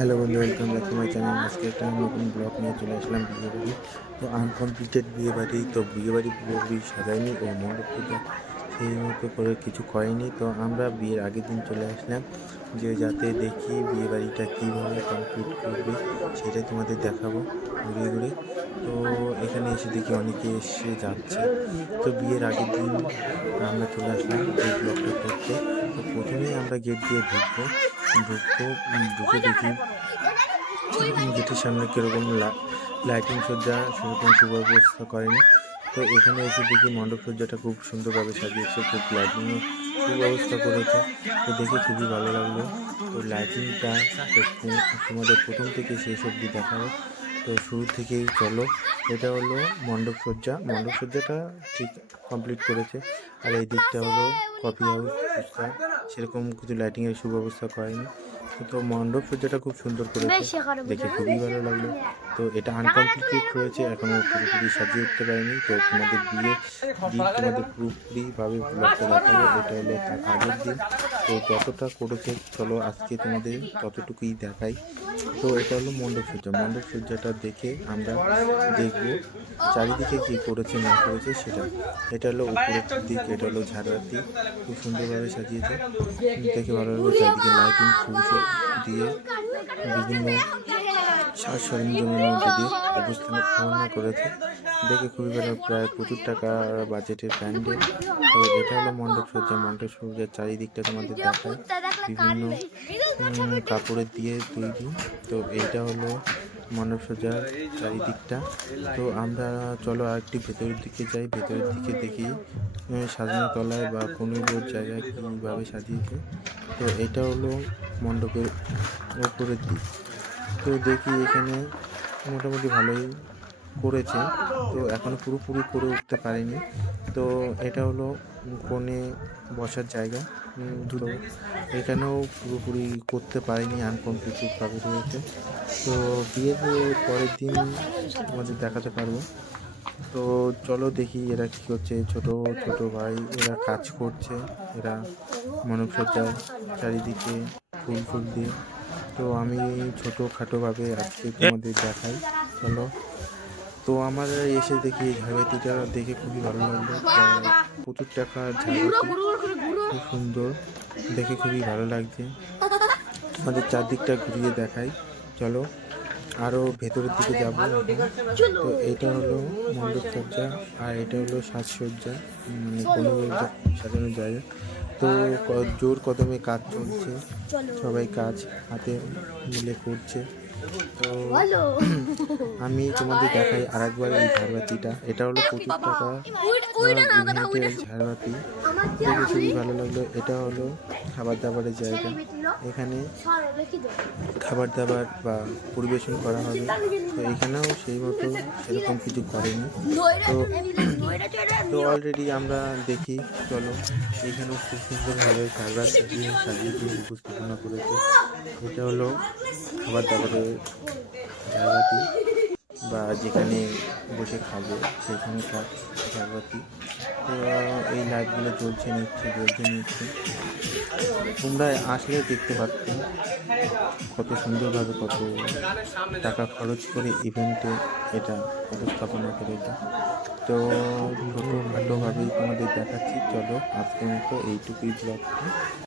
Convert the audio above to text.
Hello বন্ধু welcome back to my channel আজকে একটা নতুন ব্লগ নিয়ে চলে আসলাম বিয়ে বাড়ি। তো আনকমপ্লিটেড বিয়ে বাড়ি, তো বিয়ে বাড়ি পুরোপুরি সাজায়নি, ও মণ্ডপ পূজা সেই মতো করে কিছু করেনি। তো আমরা বিয়ের আগের দিন চলে আসলাম, যে যাতে দেখি বিয়ে বাড়িটা কীভাবে কমপ্লিট করবে, সেটাই তোমাদের দেখাবো ঘুরে ঘুরে তো এখানে এসে দেখি অনেকে এসে যাচ্ছে। তো বিয়ের আগের দিন আমরা চলে আসলাম এই ব্লগটা করতে। তো প্রথমেই আমরা গেট দিয়ে ঢুকবো। ঢুকবো দেখি গেটের সামনে কীরকম লাইটিং সজ্জা, সেরকম সুব্যবস্থা করেনি। তো এখানে এসে দেখি মণ্ডপ সজ্জাটা খুব সুন্দরভাবে সাজিয়েছে, খুব লাইটিংও সুব্যবস্থা করেছে। তো দেখে খুবই ভালো লাগল। তো লাইটিংটা তোমাদের প্রথম থেকে শেষ অবধি দেখাবো। তো শুরু থেকেই চলো। এটা হলো মণ্ডপ সজ্জা। মণ্ডপ সজ্জাটা ঠিক কমপ্লিট করেছে। আর এই দিকটা হলো কফি হাউস সেরকম কিছু লাইটিংয়ের সুব্যবস্থা করেনি। তো মণ্ডপ সজ্জাটা খুব সুন্দর করে দেখে খুবই ভালো লাগল। তো এটা আনকমপ্লিটেড রয়েছে এখনও পুরোপুরি সাজিয়ে উঠতে পারিনি। তো তোমাদের বিয়ে দিন তোমাদের পুরোপুরিভাবে ব্লগটা দেখাবো এটা হলো তার আগের দিন। তো যতটা করেছে চলো আজকে তোমাদের ততটুকুই দেখাই। তো এটা হলো মণ্ডপ সজ্জা। মণ্ডপ সজ্জাটা দেখে আমরা দেখব চারিদিকে কী করেছে না করেছে সেটা। এটা হলো উপরের দিক এটা হলো ঝাড়বাতি খুব সুন্দরভাবে সাজিয়েছে। দেখে ভালো লাগবে চারিদিকে লাইটিং ফুল দিয়ে বিভিন্ন সাজ সরঞ্জামের মধ্যে দিয়ে অবস্থান উপস্থাপনা করেছে দেখে খুবই ভালো, প্রায় প্রচুর টাকা বাজেটের প্যান্ডেল। তো এটা হলো মণ্ডপ সজ্জা। মণ্ডপ সজ্জার চারিদিকটা তোমাদের দেখায়। বিভিন্ন কাপড়ের দিয়ে তৈরি। তো এইটা হলো মণ্ডপ সজ্জার চারিদিকটা। তো আমরা চলো আরেকটি ভেতরের দিকে যাই। ভেতরের দিকে দেখি সাজানো তলায় বা কোনো জায়গায় কীভাবে সাজিয়েছে। তো এটা হলো মণ্ডপের উপরের দিক। তো দেখি এখানে মোটামুটি ভালোই করেছে। তো এখনও পুরোপুরি করে উঠতে পারেনি। তো এটা হলো কোণে বসার জায়গা। তো এখানেও পুরোপুরি করতে পারেনি আনকমপ্লিটেডভাবে রয়েছে। তো বিয়ের পরের দিন তোমাদের দেখাতে পারব। তো চলো দেখি এরা কী করছে। ছোট ছোট ভাই, এরা কাজ করছে। এরা মনোসজ্জার চারিদিকে ফুল ফুল দিয়ে। তো আমি ছোটোখাটোভাবে আজকে তোমাদের দেখাই চলো। তো আমার এসে দেখি এই ঝাড়বাতিটা দেখে খুবই ভালো লাগল। প্রচুর টাকা ঝাড়বাতি খুব সুন্দর দেখে খুবই ভালো লাগছে। আমাদের চারদিকটা ঘুরিয়ে দেখাই চলো। আরও ভেতরের দিকে যাব। তো এটা হলো মণ্ডপ সজ্জা আর এটা হলো সাজসজ্জা মানে কোনো সাজানোর জায়গা তো জোর কদমে কাজ চলছে সবাই কাজ হাতে মিলে করছে। তো আমি তোমাদের দেখাই আর একবার এই ঝাড়বাতিটা এটা হলো প্রচুর টাকা। ঝাড়বাতি দেখে খুবই ভালো লাগল। এটা হলো খাবার দাবারের জায়গা। এখানে খাবার দাবার বা পরিবেশন করা হবে। তো এখানেও সেই মতো সেরকম কিছু করেনি। তো তো অলরেডি আমরা দেখি চলো। এখানেও খুব সুন্দরভাবে ঝাড়বাত সাজিয়ে সাজিয়ে দিয়ে উপস্থাপনা করেছে। এটা হলো খাবার দাবারের ঝাড়বাতি বা যেখানে বসে খাব, সেখানে থাক ঝাড়বাতি তো, এই লাইটগুলো জ্বলছে নিচ্ছে জ্বলছে নিচ্ছে। তোমরা আসলে দেখতে পারতে কত সুন্দরভাবে কত টাকা খরচ করে ইভেন্টে এটা উপস্থাপনা করে এটা তো, ছোটোখাটোভাবেই তোমাদের দেখাচ্ছি। চলো, আজকের মতো এইটুকুই ব্লগ